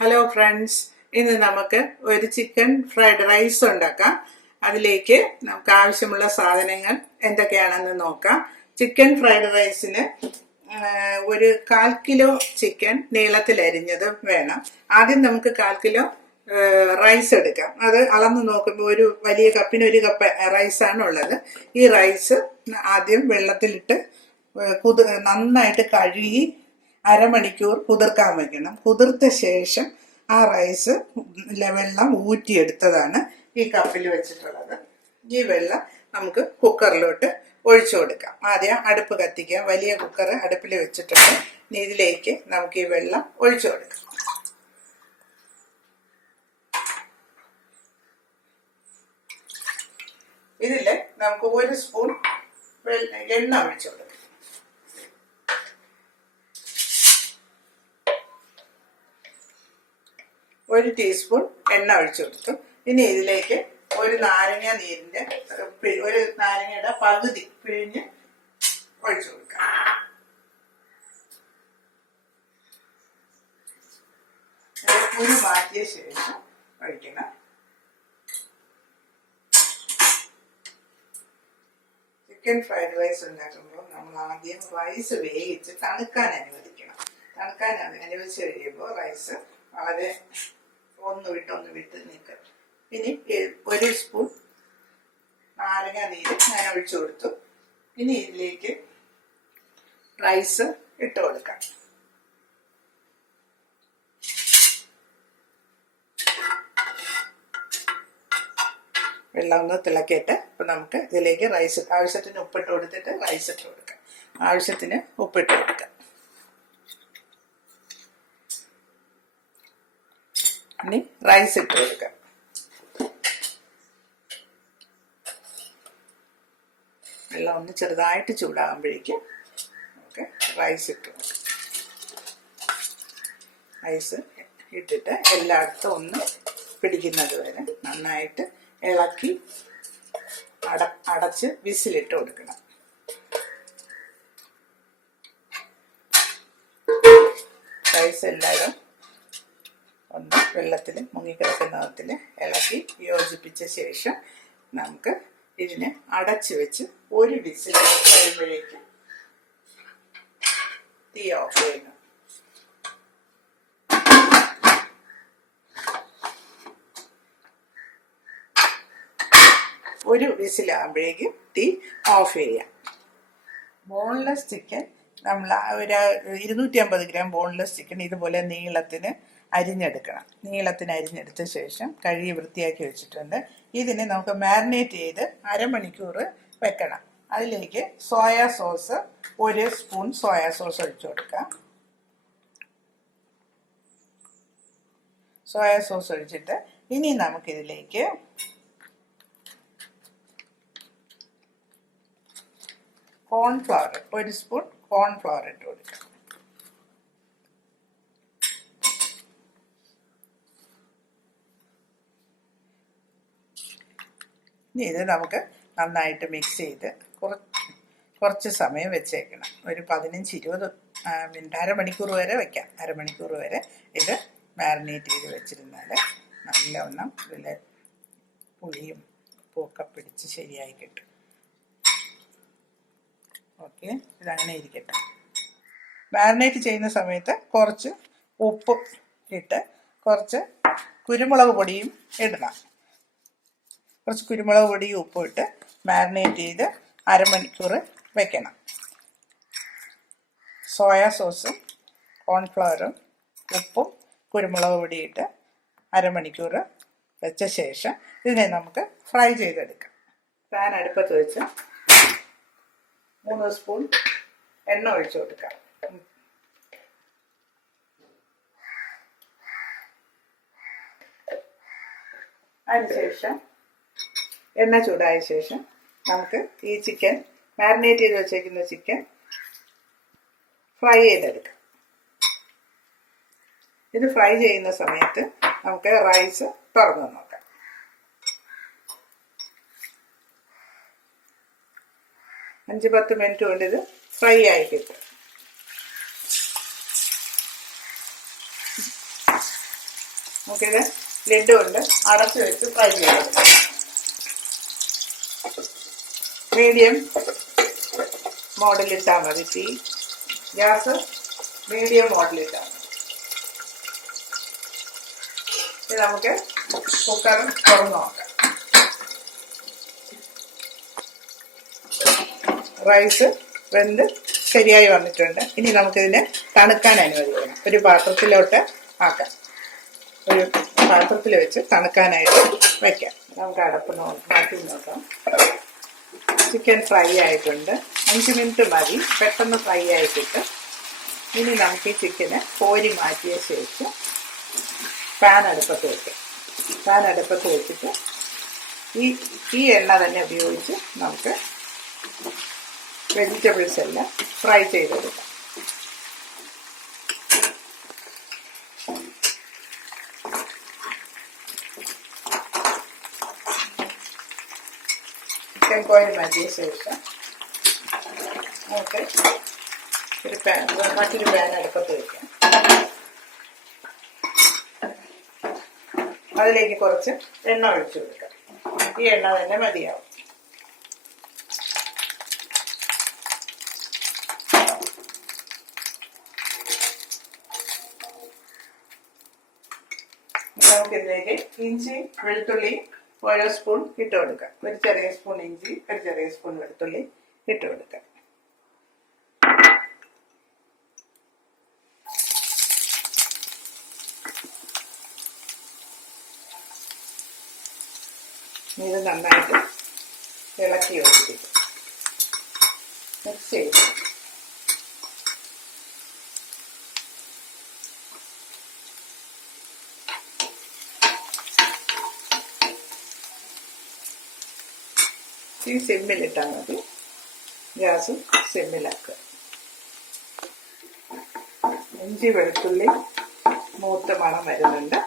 Hello friends, ഇന്ന് നമുക്ക് ഒരു ചിക്കൻ ഫ്രൈഡ് റൈസ് ഉണ്ടാക്കാം. അതിലേക്ക് നമുക്ക് ആവശ്യമുള്ള സാധനങ്ങൾ എന്തൊക്കെയാണെന്ന് നോക്കാം. ചിക്കൻ ഫ്രൈഡ് റൈസിന് ഒരു 1/4 കിലോ ചിക്കൻ നീളത്തിൽ അരിഞ്ഞത് വേണം. ആദ്യം നമുക്ക് 1/4 കിലോ റൈസ് എടുക്കാം. അത് അളന്ന് നോക്കുമ്പോൾ ഒരു വലിയ കപ്പിന് 1 കപ്പ് റൈസാണ് ഉള്ളത്. ഈ റൈസ് ആദ്യം വെള്ളത്തിലിട്ട് നന്നായിട്ട് കഴുകി അരമണിക്കൂർ കുതിർക്കാൻ വയ്ക്കണം. കുതിർത്ത ശേഷം ആ റൈസ് വെള്ളം ഊറ്റിയെടുത്തതാണ് ഈ കപ്പിൽ വെച്ചിട്ടുള്ളത്. ഈ വെള്ളം നമുക്ക് കുക്കറിലോട്ട് ഒഴിച്ചു കൊടുക്കാം. ആദ്യം അടുപ്പ് കത്തിക്കാം. വലിയ കുക്കർ അടുപ്പിൽ വെച്ചിട്ടുണ്ട്. ഇതിലേക്ക് നമുക്ക് ഈ വെള്ളം ഒഴിച്ചു കൊടുക്കാം. ഇതിൽ നമുക്ക് 1 സ്പൂൺ എണ്ണ ഒഴിച്ചു കൊടുക്കാം. 1 ടീസ്പൂൺ എണ്ണ ഒഴിച്ചു കൊടുത്തു. ഇനി ഇതിലേക്ക് ഒരു നാരങ്ങയുടെ പകുതി പിഴിഞ്ഞ് ഒഴിച്ചു കൊടുക്കാം. പുളി മാറ്റിയ ശേഷം ഒഴിക്കണം. ചിക്കൻ ഫ്രൈഡ് റൈസ് ഉണ്ടാക്കുമ്പോൾ നമ്മൾ ആദ്യം റൈസ് വേവിച്ച് തണുക്കാൻ അനുവദിക്കണം. തണുക്കാൻ അനുവദിച്ച് കഴിയുമ്പോൾ റൈസ് വളരെ ഒന്ന് വിട്ട് നിൽക്കും. ഇനി 1 സ്പൂൺ നാരങ്ങ നീര് ഞാൻ ഒഴിച്ചു കൊടുത്തു. ഇനി ഇതിലേക്ക് റൈസ് ഇട്ട് കൊടുക്കാം. വെള്ളം ഒന്ന് തിളക്കിയിട്ട് ഇപ്പം നമുക്ക് ഇതിലേക്ക് റൈസ് ആവശ്യത്തിന് ഉപ്പിട്ട് കൊടുത്തിട്ട് റൈസ് ഇട്ട് കൊടുക്കാം. ആവശ്യത്തിന് ഉപ്പിട്ട് കൊടുക്കാം. ഇനി റൈസ് ഇട്ട് കൊടുക്കാം. വെള്ളം ഒന്ന് ചെറുതായിട്ട് ചൂടാകുമ്പോഴേക്കും നമുക്ക് റൈസ് ഇട്ട് കൊടുക്കാം. റൈസ് ഇട്ടിട്ട് എല്ലായിടത്തും ഒന്ന് പിടിക്കുന്നത് വരെ നന്നായിട്ട് ഇളക്കി അടച്ച് വിസിലിട്ട് കൊടുക്കണം. റൈസ് എല്ലാവരും ഒന്ന് വെള്ളത്തിൽ മുങ്ങിക്കിടക്കുന്ന വിധത്തിൽ ഇളക്കി യോജിപ്പിച്ച ശേഷം നമുക്ക് ഇതിനെ അടച്ചു വെച്ച് 1 വിസിൽ കഴിയുമ്പോഴേക്കും തീ ഓഫ് ചെയ്യണം. ഒരു വിസിലാകുമ്പോഴേക്കും തീ ഓഫ് ചെയ്യാം. ബോൺലെസ് ചിക്കൻ നമ്മൾ ഒരു 250 ഗ്രാം ബോൺലെസ് ചിക്കൻ ഇതുപോലെ നീളത്തിന് അരിഞ്ഞെടുക്കണം. നീളത്തിന് അരിഞ്ഞെടുത്ത ശേഷം കഴുകി വൃത്തിയാക്കി വെച്ചിട്ടുണ്ട്. ഇതിനെ നമുക്ക് മാരിനേറ്റ് ചെയ്ത് അരമണിക്കൂർ വെക്കണം. അതിലേക്ക് soya sauce 1 spoon soya sauce ഒഴിച്ചു കൊടുക്കാം. സോയാ സോസ് ഒഴിച്ചിട്ട് ഇനി നമുക്കിതിലേക്ക് കോൺഫ്ലവർ 1 സ്പൂൺ കോൺഫ്ലവർ ഇട്ട് കൊടുക്കാം. ഇനി ഇത് നമുക്ക് നന്നായിട്ട് മിക്സ് ചെയ്ത് കുറച്ച് സമയം വെച്ചേക്കണം. ഒരു 15-20 മിനിറ്റ്, അരമണിക്കൂർ വരെ വയ്ക്കാം. അരമണിക്കൂർ വരെ ഇത് മാരിനേറ്റ് ചെയ്ത് വെച്ചിരുന്നാൽ നല്ലവണ്ണം ഇതിൽ പുളിയും ഉപ്പൊക്കെ പിടിച്ച് ശരിയായി കിട്ടും. ഓക്കെ, ഇതങ്ങനെ ഇരിക്കട്ടെ. മാരിനേറ്റ് ചെയ്യുന്ന സമയത്ത് കുറച്ച് ഉപ്പ് ഇട്ട് കുറച്ച് കുരുമുളക് പൊടിയും ഇടണം. കുറച്ച് കുരുമുളക് പൊടിയും ഉപ്പും ഇട്ട് മാരിനേറ്റ് ചെയ്ത് അരമണിക്കൂർ വെക്കണം. സോയാ സോസും കോൺഫ്ലവറും ഉപ്പും കുരുമുളക് പൊടിയിട്ട് അരമണിക്കൂർ വെച്ച ശേഷം ഇതിനെ നമുക്ക് ഫ്രൈ ചെയ്തെടുക്കാം. പാൻ അടുപ്പത്ത് വെച്ച് 3 സ്പൂൺ എണ്ണ ഒഴിച്ചു കൊടുക്കാം. അതിനുശേഷം എണ്ണ ചൂടായ ശേഷം നമുക്ക് ഈ ചിക്കൻ മാരിനേറ്റ് ചെയ്ത് വെച്ചേക്കുന്ന ചിക്കൻ ഫ്രൈ ചെയ്തെടുക്കാം. ഇത് ഫ്രൈ ചെയ്യുന്ന സമയത്ത് നമുക്ക് റൈസ് തുറന്നു നോക്കാം. 5-10 മിനിറ്റ് കൊണ്ട് ഇത് ഫ്രൈ ആയി കിട്ടും. നമുക്കിത് ലിഡ് കൊണ്ട് അടച്ചു വെച്ച് ഫ്രൈ ചെയ്തെടുക്കാം. മീഡിയം മോഡിലിട്ടാൽ മതി. തീ ഗ്യാസ് മീഡിയം മോഡിലിട്ടാൽ മതി. ഇത് നമുക്ക് കുക്കർ തുറന്ന് നോക്കാം. റൈസ് വെന്ത് ശരിയായി വന്നിട്ടുണ്ട്. ഇനി നമുക്കിതിനെ തണുക്കാൻ അനുവദിക്കണം. ഒരു പാത്രത്തിലോട്ട് ആക്കാം. ഒരു പാത്രത്തിൽ വെച്ച് തണുക്കാനായിട്ട് വയ്ക്കാം. നമുക്ക് അടപ്പ് മാറ്റി നോക്കാം. ചിക്കൻ ഫ്രൈ ആയിട്ടുണ്ട്. 5 മിനിറ്റ് മതി, പെട്ടെന്ന് ഫ്രൈ ആയി കിട്ടും. ഇനി നമുക്ക് ഈ ചിക്കന് കോരി മാറ്റിയ ശേഷം പാൻ അടുപ്പത്ത് വയ്ക്കാം. പാൻ അടുപ്പത്ത് വെച്ചിട്ട് ഈ എണ്ണ തന്നെ ഉപയോഗിച്ച് നമുക്ക് വെജിറ്റബിൾസ് എല്ലാം ഫ്രൈ ചെയ്തെടുക്കാം. ചിക്കൻ കോരി മാറ്റിയ ശേഷം നമുക്ക് മറ്റൊരു പാൻ അടുപ്പത്ത് വയ്ക്കാം. അതിലേക്ക് കുറച്ച് എണ്ണ ഒഴിച്ചു കൊടുക്കാം. ഈ എണ്ണ തന്നെ മതിയാവും. നമുക്കിതിലേക്ക് ഇഞ്ചി വെളുത്തുള്ളി ഓരോ സ്പൂൺ ഇട്ട് കൊടുക്കാം. ഒരു ചെറിയ സ്പൂൺ ഇഞ്ചി, ഒരു ചെറിയ സ്പൂൺ വെളുത്തുള്ളി ഇട്ട് കൊടുക്കാം. ഇത് നന്നായിട്ട് ഇളക്കി യോജിപ്പിക്കും. മിക്സ് ചെയ്ത് ഈ സിമ്മിലിട്ടാൽ മതി. ഗ്യാസ് സിമ്മിലാക്കുക. ഇഞ്ചി വെളുത്തുള്ളി മൂത്ത മണം വരുന്നുണ്ട്.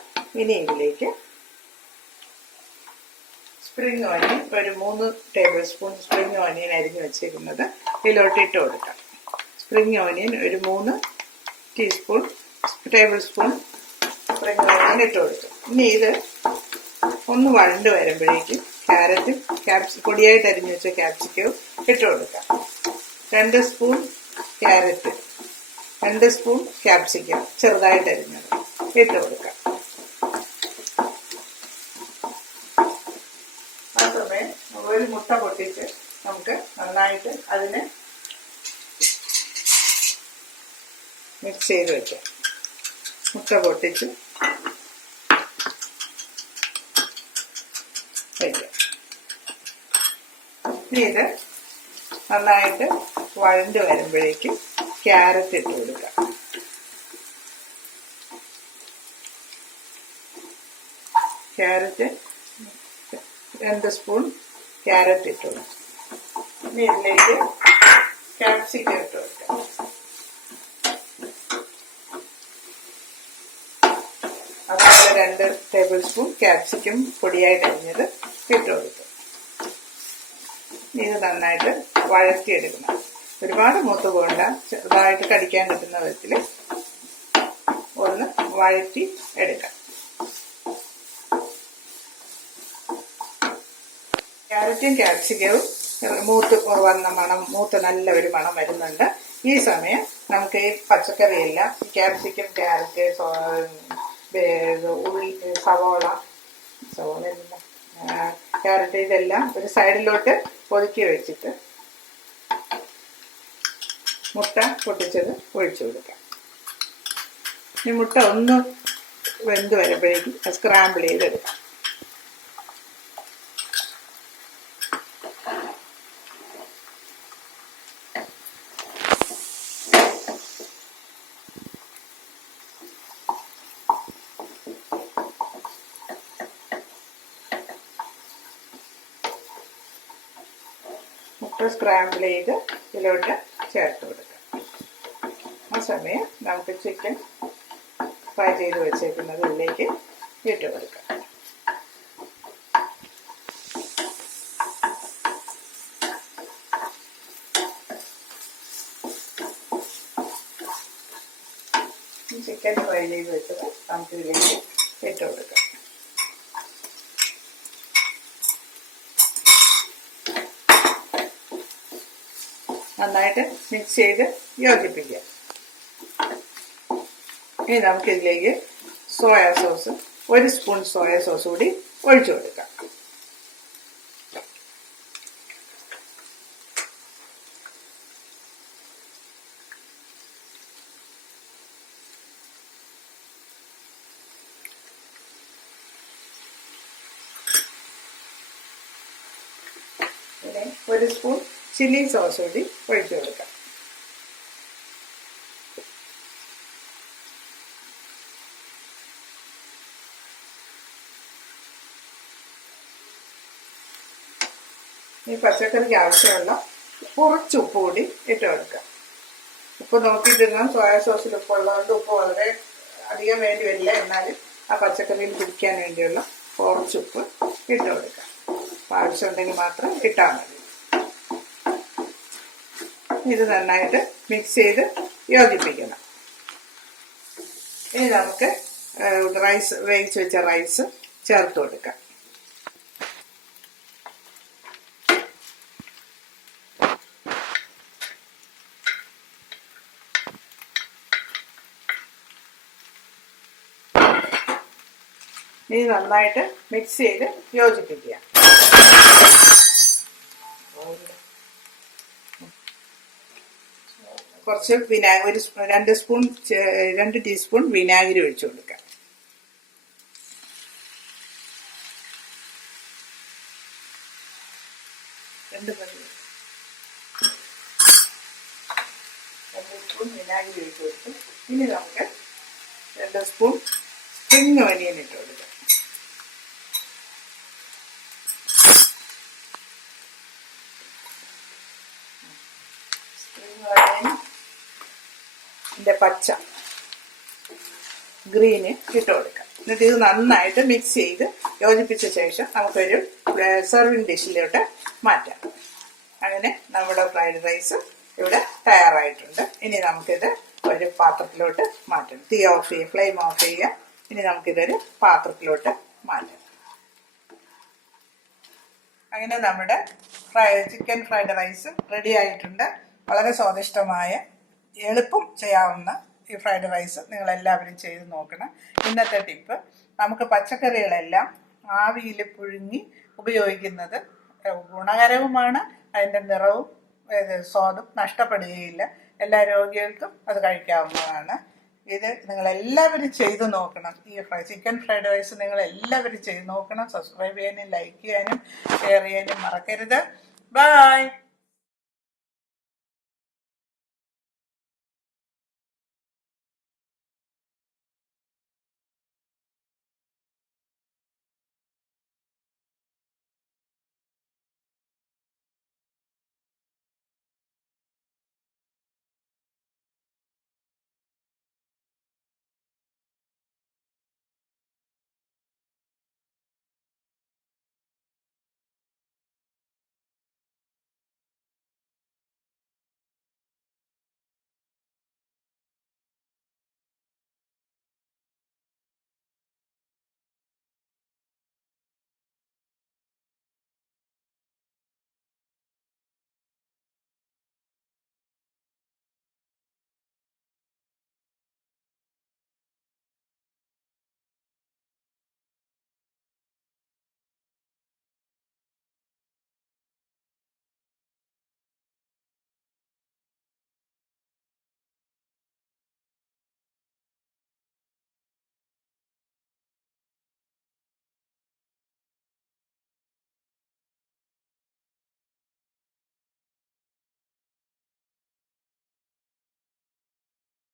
ഇനി ഇതിലേക്ക് സ്പ്രിംഗ് ഓനിയൻ ഒരു 3 ടേബിൾ സ്പൂൺ സ്പ്രിംഗ് ഓനിയൻ അരിഞ്ഞ് വെച്ചിരിക്കുന്നത് ഇതിലോട്ട് ഇട്ട് കൊടുക്കാം. സ്പ്രിംഗ് ഓനിയൻ ഒരു 3 ടേബിൾ സ്പൂൺ സ്പ്രിംഗ് ഓനിയൻ ഇട്ട് കൊടുക്കും. ഇനി ഇത് ഒന്ന് വഴണ്ട് വരുമ്പോഴേക്കും ക്യാരറ്റും പൊടിയായിട്ട് അരിഞ്ഞ് വെച്ച ക്യാപ്സിക്കവും ഇട്ട് കൊടുക്കാം. 2 സ്പൂൺ ക്യാരറ്റ്, 2 സ്പൂൺ ക്യാപ്സിക്കം ചെറുതായിട്ട് അരിഞ്ഞത് ഇട്ട് കൊടുക്കാം. ആ സമയം ഒരു മുട്ട പൊട്ടിച്ച് നമുക്ക് നന്നായിട്ട് അതിനെ മിക്സ് ചെയ്ത് വയ്ക്കാം. മുട്ട പൊട്ടിച്ച് വയ്ക്കാം. ഇനി ഇത് നന്നായിട്ട് വഴണ്ട് വരുമ്പോഴേക്കും ക്യാരറ്റ് ഇട്ട് കൊടുക്കാം. ക്യാരറ്റ് 2 സ്പൂൺ ക്യാരറ്റ് ഇട്ട് കൊടുക്കാം. ഇനി ഇതിലേക്ക് ക്യാപ്സിക്കം ഇട്ട് കൊടുക്കാം. അതുപോലെ 2 ടേബിൾ സ്പൂൺ ക്യാപ്സിക്കം പൊടിയായിട്ട് അരിഞ്ഞത് ഇട്ട് കൊടുക്കും. ഇത് നന്നായിട്ട് വഴറ്റിയെടുക്കണം. ഒരുപാട് മൂത്ത് പോകണ്ട, ചെറുതായിട്ട് കടിക്കാൻ കിട്ടുന്ന വിധത്തിൽ ഒന്ന് വഴറ്റി എടുക്കാം. ക്യാരറ്റും ക്യാപ്സിക്കവും മൂത്ത് നല്ല ഒരു മണം വരുന്നുണ്ട്. ഈ സമയം നമുക്ക് ഈ പച്ചക്കറിയെല്ലാം ക്യാപ്സിക്കം, ക്യാരറ്റ്, ഉള്ളി, സവോള ക്യാരറ്റ് ഇതെല്ലാം ഒരു സൈഡിലോട്ട് ഒതുക്കി വെച്ചിട്ട് മുട്ട പൊട്ടിച്ചത് ഒഴിച്ചു കൊടുക്കാം. ഈ മുട്ട ഒന്ന് വെന്ത് വരുമ്പോഴേക്കും സ്ക്രാമ്പിൾ ചെയ്തെടുക്കാം. മുട്ട സ്ക്രാമ്പിൾ ചെയ്ത് ഇതിലോട്ട് ചേർത്ത് കൊടുക്കാം. ആ സമയം നമുക്ക് ചിക്കൻ ഫ്രൈ ചെയ്ത് വെച്ചേക്കുന്നത് ഇതിലേക്ക് ഇട്ട് കൊടുക്കാം. ചിക്കൻ ഫ്രൈ ചെയ്ത് വെച്ചത് നമുക്ക് ഇതിലേക്ക് ഇട്ട് കൊടുക്കാം. നന്നായിട്ട് മിക്സ് ചെയ്ത് യോജിപ്പിക്കുക. ഇനി നമുക്കിതിലേക്ക് soya sauce 1 spoon soya sauce കൂടി ഒഴിച്ചു കൊടുക്കാം. പിന്നെ 1 സ്പൂൺ ചില്ലി സോസ് കൂടി ഒഴിച്ചു കൊടുക്കാം. ഈ പച്ചക്കറിക്ക് ആവശ്യമുള്ള കുറച്ച് ഉപ്പ് കൂടി ഇട്ട് കൊടുക്കാം. ഉപ്പ് നോക്കിയിട്ടിരുന്നാൽ സോയാ സോസിൽ ഉപ്പുള്ളതുകൊണ്ട് ഉപ്പ് വളരെ അധികം വേണ്ടി വരില്ല. എന്നാലും ആ പച്ചക്കറിയിൽ പിടിക്കാൻ വേണ്ടിയുള്ള കുറച്ച് ഉപ്പ് ഇട്ട് കൊടുക്കാം. ആവശ്യമുണ്ടെങ്കിൽ മാത്രം ഇട്ടാൽ മതി. ഇത് നന്നായിട്ട് മിക്സ് ചെയ്ത് യോജിപ്പിക്കണം. ഇനി നമുക്ക് റൈസ് വേവിച്ച് വെച്ച റൈസ് ചേർത്ത് കൊടുക്കാം. ഇത് നന്നായിട്ട് മിക്സ് ചെയ്ത് യോജിപ്പിക്കുക. കുറച്ച് വിനാഗിരി 2 ടീസ്പൂൺ വിനാഗിരി ഒഴിച്ചു കൊടുക്കാം. രണ്ട് സ്പൂൺ വിനാഗിരി ഒഴിച്ചു കൊടുത്തു. ഇനി നമുക്ക് 2 സ്പൂൺ സ്പ്രിംഗ് ഒനിയൻ ഇട്ട് കൊടുക്കാം. പച്ച ഗ്രീന് ഇട്ട് കൊടുക്കാം. എന്നിട്ട് ഇത് നന്നായിട്ട് മിക്സ് ചെയ്ത് യോജിപ്പിച്ച ശേഷം നമുക്കൊരു സെർവിങ് ഡിഷിലോട്ട് മാറ്റാം. അങ്ങനെ നമ്മുടെ ഫ്രൈഡ് റൈസ് ഇവിടെ തയ്യാറായിട്ടുണ്ട്. ഇനി നമുക്കിത് ഒരു പാത്രത്തിലോട്ട് മാറ്റാം. തീ ഓഫ് ചെയ്യുക, ഫ്ലെയിം ഓഫ് ചെയ്യുക. ഇനി നമുക്കിതൊരു പാത്രത്തിലോട്ട് മാറ്റാം. അങ്ങനെ നമ്മുടെ ചിക്കൻ ഫ്രൈഡ് റൈസ് റെഡി ആയിട്ടുണ്ട്. വളരെ സ്വാദിഷ്ടമായ എളുപ്പം ചെയ്യാവുന്ന ഈ ഫ്രൈഡ് റൈസ് നിങ്ങളെല്ലാവരും ചെയ്ത് നോക്കണം. ഇന്നത്തെ ടിപ്പ്, നമുക്ക് പച്ചക്കറികളെല്ലാം ആവിയിൽ പുഴുങ്ങി ഉപയോഗിക്കുന്നത് ഗുണകരവുമാണ്. അതിൻ്റെ നിറവും സ്വാദും നഷ്ടപ്പെടുകയില്ല. എല്ലാ രോഗികൾക്കും അത് കഴിക്കാവുന്നതാണ്. ഇത് നിങ്ങളെല്ലാവരും ചെയ്ത് നോക്കണം. ഈ ചിക്കൻ ഫ്രൈഡ് റൈസ് നിങ്ങളെല്ലാവരും ചെയ്ത് നോക്കണം. സബ്സ്ക്രൈബ് ചെയ്യാനും ലൈക്ക് ചെയ്യാനും ഷെയർ ചെയ്യാനും മറക്കരുത്. ബൈ.